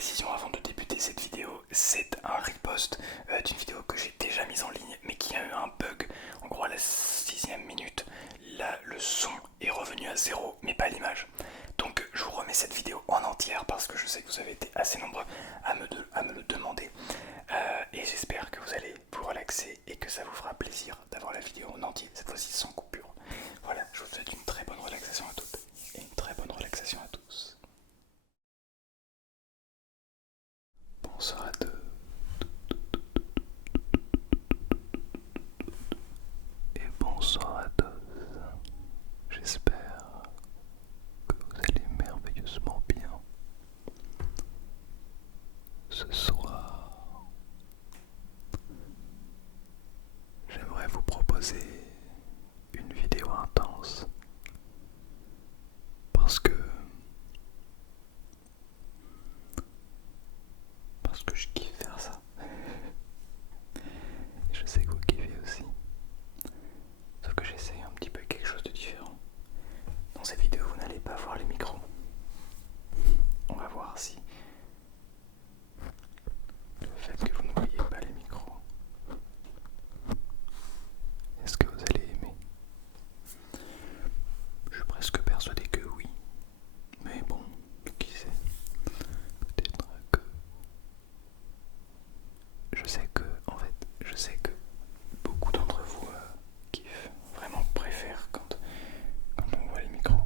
précision avant de débuter cette vidéo, c'est un repost d'une vidéo que j'ai déjà mise en ligne mais qui a eu un bug. En gros à la 6e minute, là le son est revenu à zéro mais pas l'image. Donc je vous remets cette vidéo en entière parce que je sais que vous avez été assez nombreux à me le demander. Et j'espère que vous allez vous relaxer et que ça vous fera plaisir d'avoir la vidéo en entier, cette fois-ci sans coupure. Voilà, je vous souhaite une très bonne relaxation à toutes et une très bonne relaxation à tous. Bonsoir à tous et bonsoir à tous. J'espère que vous allez merveilleusement bien. Ce soir, j'aimerais vous proposer une vidéo intense parce que je kiffe faire ça. Et je sais que vous kiffez aussi. Sauf que j'essaye un petit peu quelque chose de différent. Dans cette vidéo, vous n'allez pas voir les micros. On va voir si le fait que vous ne voyez pas les micros, est-ce que vous allez aimer? Je suis presque persuadé que oui. Mais bon, qui sait? Peut-être que... je sais que beaucoup d'entre vous kiffent, vraiment préfèrent quand on voit les micros.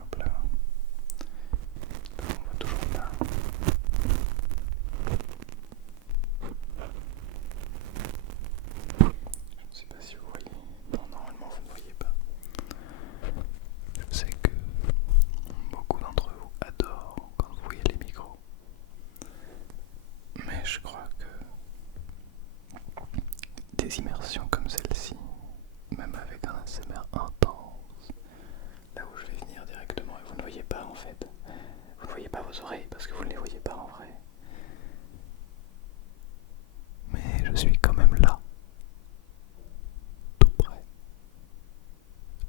Hop là. On voit toujours pas. Je ne sais pas si vous voyez. Non, normalement vous ne voyez pas. Je sais que beaucoup d'entre vous adorent quand vous voyez les micros. Mais je crois que des immersions comme celle-ci, même avec un ASMR intense, là où je vais venir directement et vous ne voyez pas en fait, vous ne voyez pas vos oreilles parce que vous ne les voyez pas en vrai. Mais je suis quand même là, tout près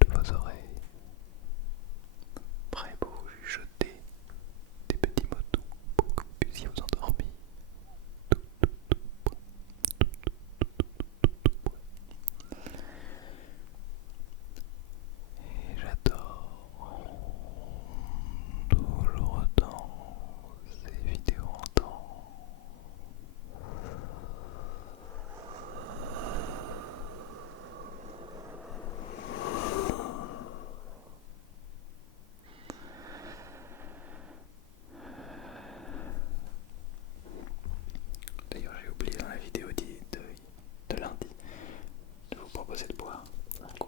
de vos oreilles, prêt pour vous chuchoter des petits mots doux pour que vous puissiez vous endormir. Et j'adore toujours autant ces vidéos en temps. D'ailleurs, j'ai oublié dans la vidéo de lundi de vous proposer de boire un coup.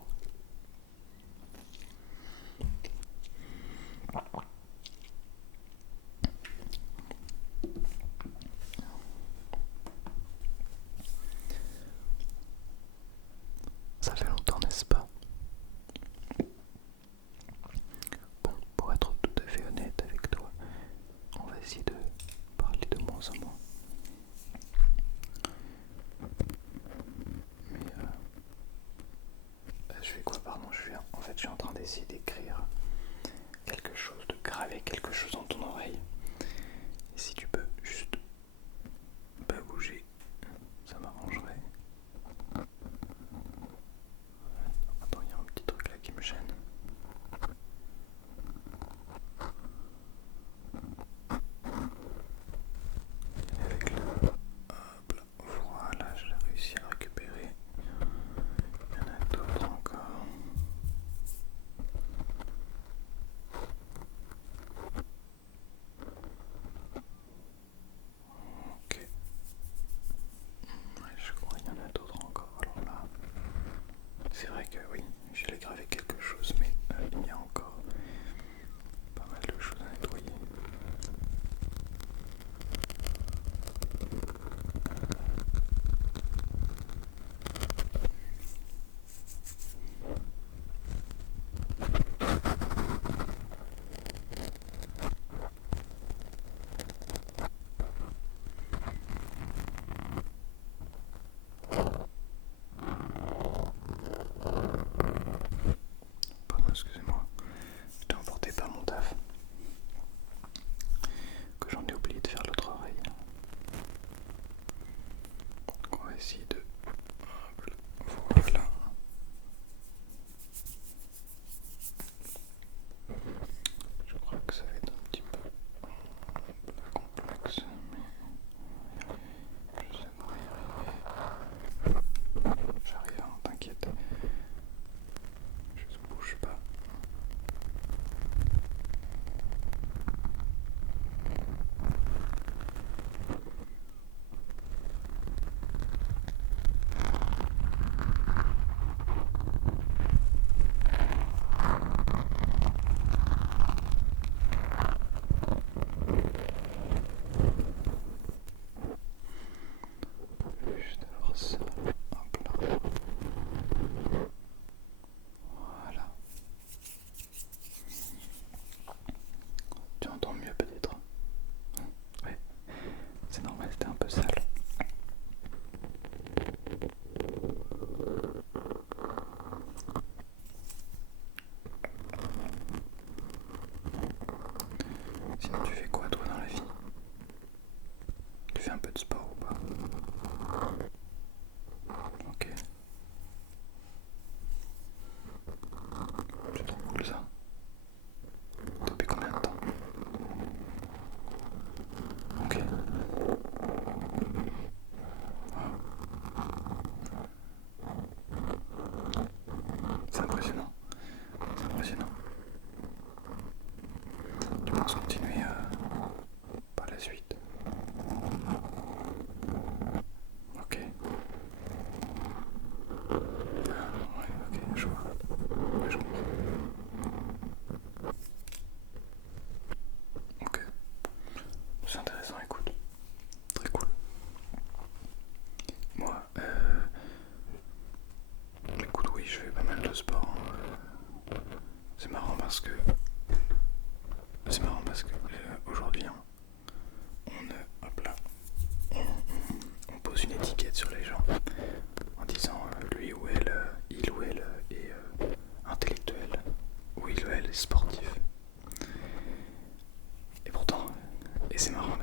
Ça fait longtemps, n'est-ce pas? Bon, pour être tout à fait honnête avec toi, on va essayer de parler de moins en moins. Mais je fais quoi, pardon, je suis en train d'essayer d'écrire quelque chose, de graver quelque chose dans ton oreille. Et si tu peux juste pas bouger, ça m'arrangerait. Attends, il y a un petit truc là qui me gêne. Et avec le... Hop là, voilà, j'ai réussi à le récupérer. Il y en a d'autres encore.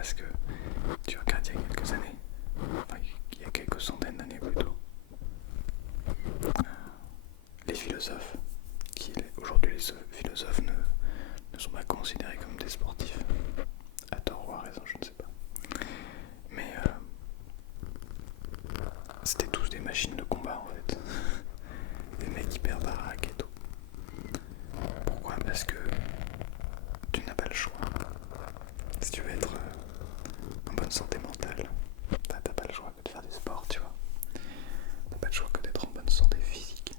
parce que tu regardes il y a quelques années, enfin il y a quelques centaines d'années plutôt, les philosophes, aujourd'hui les philosophes ne sont pas considérés comme des sportifs, à tort ou à raison, je ne sais pas. Mais c'était tous des machines de combat en fait, des mecs hyper baraques et tout. Pourquoi? Parce que tu n'as pas le choix. Si tu veux être en bonne santé mentale, t'as pas le choix que de faire du sport, tu vois. T'as pas le choix que d'être en bonne santé physique.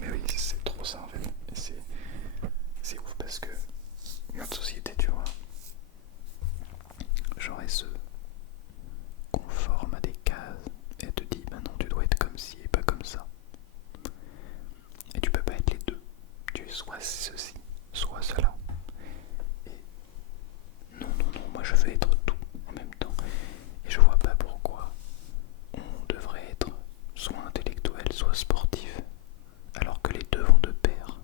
Mais oui, c'est trop ça en fait. Et c'est ouf parce que notre société, tu vois, genre elle se conforme à des cases et elle te dit bah non, tu dois être comme ci et pas comme ça. Et tu peux pas être les deux. Tu es soit ceci, soit cela. Et non, moi je veux être tout en même temps. Et je vois pas pourquoi on devrait être soit intellectuel, soit sportif, alors que les deux vont de pair.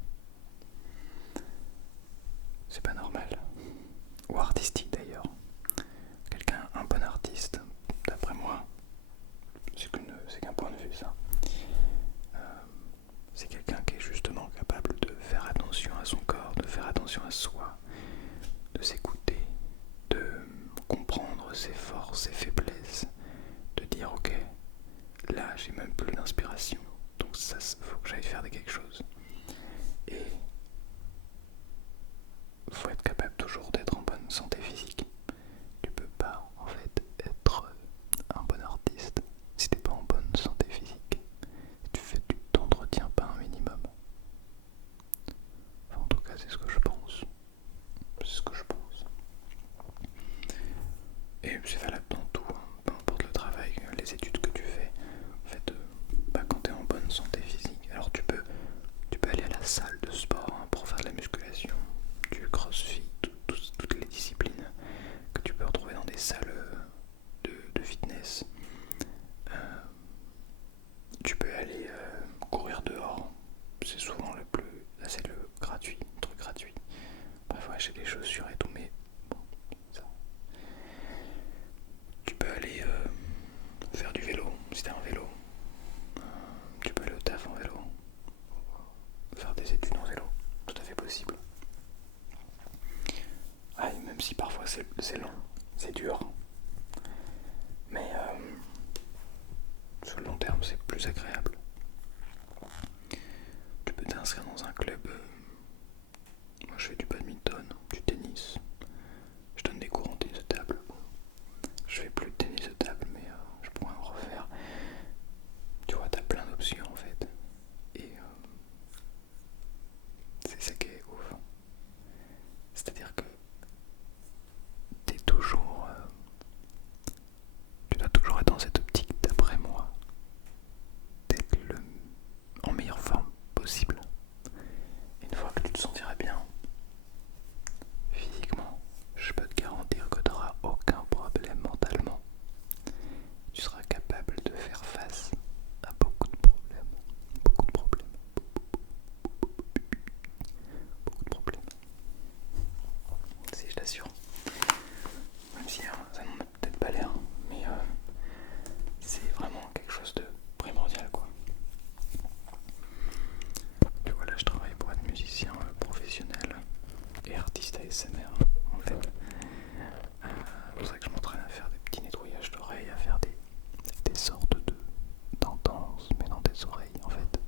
C'est pas normal. Ou artistique d'ailleurs. Un bon artiste, d'après moi, c'est qu'un point de vue ça. C'est quelqu'un qui est justement capable de faire attention à son corps, de faire attention à soi, de s'écouter, de comprendre ses forces, ses faiblesses, de dire ok, là j'ai même plus d'inspiration, donc ça faut que j'aille faire quelque chose. Et faut être capable toujours d'être en bonne santé physique. Tu peux pas en fait être un bon artiste si t'es pas en bonne santé physique. Si tu t'entretiens pas un minimum. Enfin, en tout cas c'est ce que je pense. C'est ce que je pense. Et c'est valable dans tout, hein. Peu importe le travail, les études que tu fais. En fait, quand tu es en bonne santé physique, alors tu peux aller à la salle de sport hein, pour faire de la musculation, du crossfit, toutes les disciplines que tu peux retrouver dans des salles de fitness. Tu peux aller courir dehors, c'est souvent c'est le gratuit, le truc gratuit. Bref, faut acheter des chaussures et tout, mais bon, ça. Tu peux aller faire du vélo si t'as un vélo. Tu peux aller au taf en vélo. Faire des études en vélo. Tout à fait possible. Ah, et même si parfois c'est long, c'est dur. Mais sur le long terme, c'est plus agréable. Tu peux t'inscrire dans un club. Moi, je fais du badminton, du tennis. Je donne des cours en tennis de table. Je fais plus de tennis de table, mais je pourrais en refaire. Tu vois, t'as plein d'options en fait. Et c'est ça qui est ouf. C'est-à-dire que t'es toujours. Tu dois toujours être dans cette optique, d'après moi, d'être en meilleure forme possible. Et une fois que tu te sentiras bien physiquement, je peux te garantir que tu n'auras aucun problème mentalement. Tu seras capable de faire face à beaucoup de problèmes. Beaucoup de problèmes. Beaucoup de problèmes. Si, je t'assure. Même si ça n'en a peut-être pas l'air, mais c'est vraiment quelque chose de primordial quoi. Tu vois, là je travaille pour être musicien professionnel et artiste ASMR en fait. C'est pour ça que je m'entraîne à faire des petits nettoyages d'oreilles, à faire des sortes d'entenses, mais dans des oreilles en fait.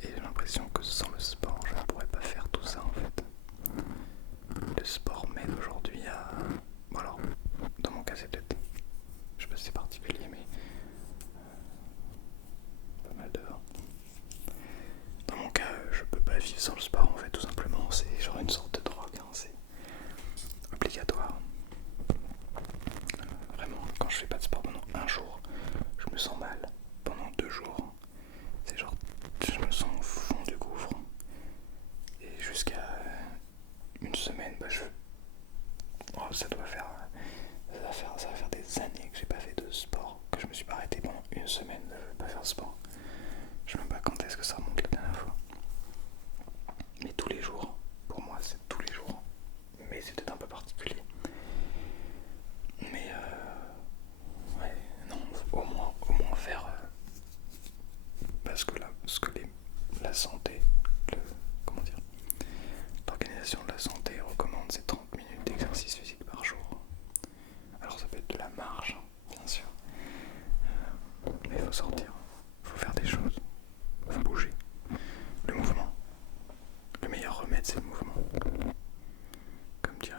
Et j'ai l'impression que sans le sport, je ne pourrais pas faire tout ça en fait. Le sport m'aide aujourd'hui à... Bon alors, dans mon cas c'est peut-être... Je sais pas si c'est particulier, mais... pas mal de vin. Dans mon cas, je peux pas vivre sans le sport en fait, tout simplement. C'est genre une sorte de drogue, hein. C'est obligatoire. Vraiment, quand je fais pas de sport pendant un jour, je me sens mal. Pendant 2 jours, c'est genre, je me sens au fond du gouffre. Et jusqu'à une semaine, ça va faire des années que j'ai pas fait de sport, que je me suis pas arrêté pendant une semaine de pas faire de sport. Je sais même pas quand est-ce que ça remonte. ce que la santé, comment dire, l'Organisation de la santé recommande ces 30 minutes d'exercice physique par jour. Alors ça peut être de la marche, bien sûr, mais il faut sortir, il faut faire des choses, il faut bouger. Le mouvement, le meilleur remède c'est le mouvement. Comme dirait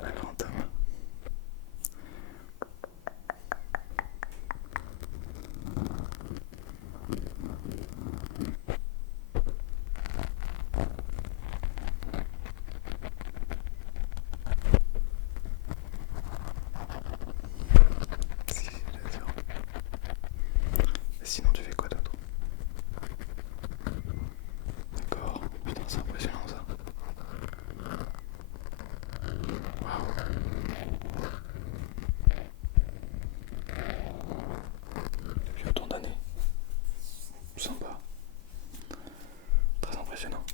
un grand homme. Si, bien sûr. Et sinon tu fais quoi d'autre? D'accord, putain c'est impressionnant ça. Waouh. Depuis autant d'années. Sympa. Très impressionnant.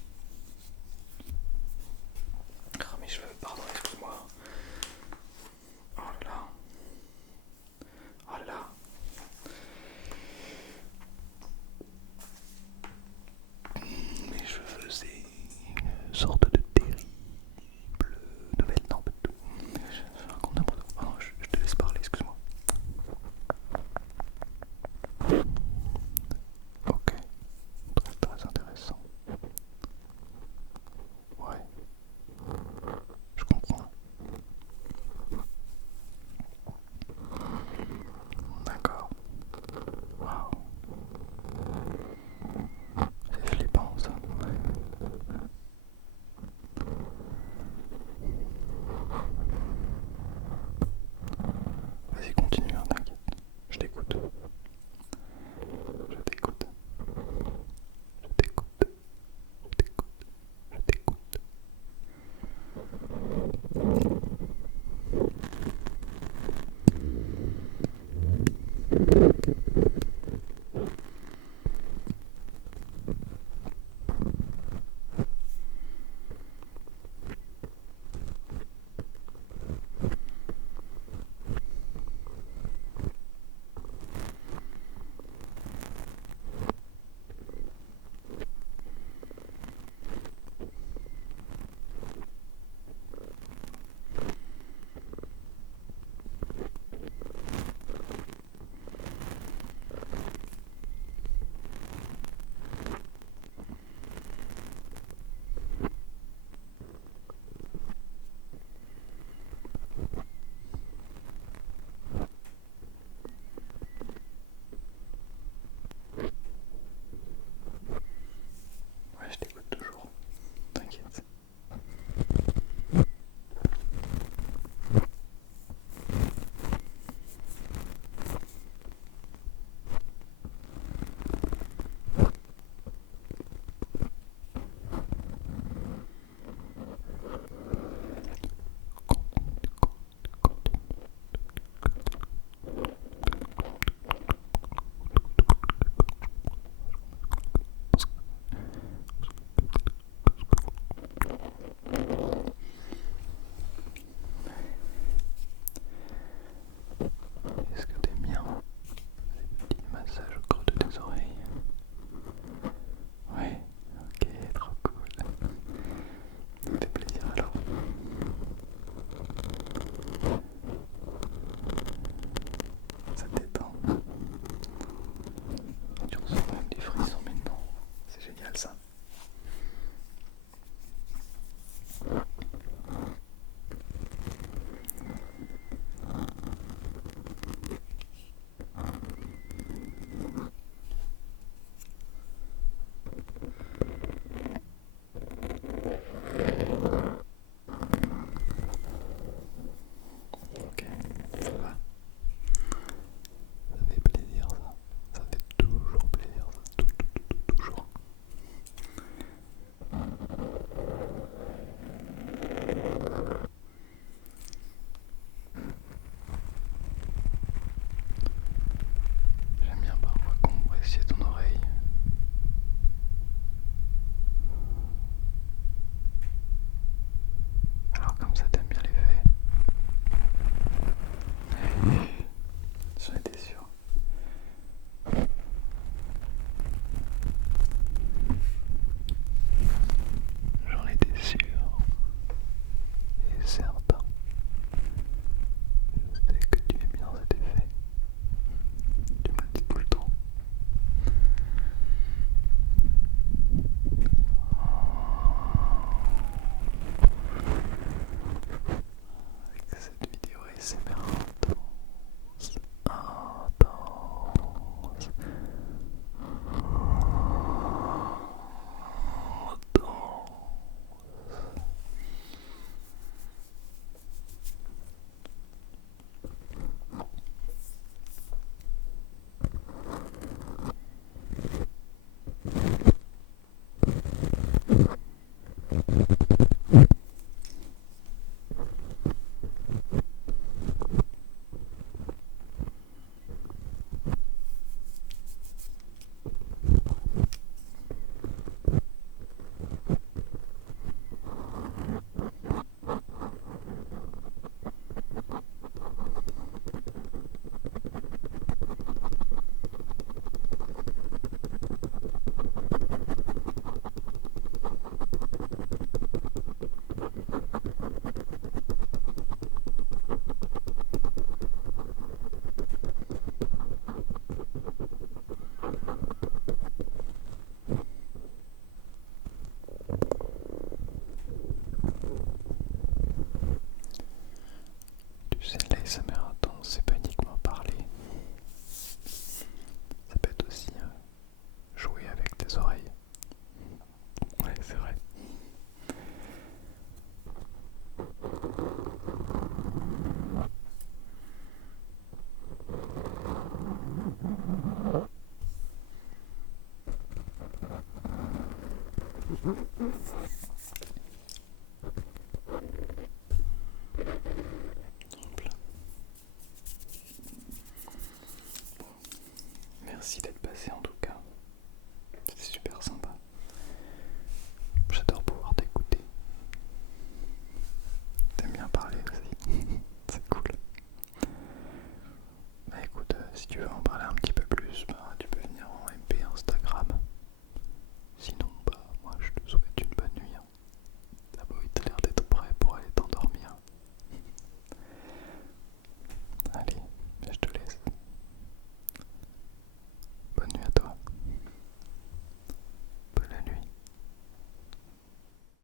Ah mes cheveux, pardon, excuse-moi. Oh là là. Oh là là. Mes cheveux, c'est une sorte de terrible nouvelle. Non, pas du tout. Je raconte n'importe quoi. Pardon, je te laisse parler, excuse-moi. Ok, très intéressant. Ouais, je comprends. D'accord. Waouh. C'est flippant ça. Vas-y, continue, hein, t'inquiète. Je t'écoute. Je t'écoute. Je t'écoute. Je t'écoute. Je t'écoute. Ouais, je t'écoute toujours. T'inquiète. Est-ce que t'aimes bien les petits massages au creux de tes oreilles? Ouais, ok, trop cool. Ça me fait plaisir alors. Ça te détend. Tu ressens même des frissons maintenant. C'est génial ça. passé en tout cas. C'est super sympa. J'adore pouvoir t'écouter. T'aimes bien parler aussi.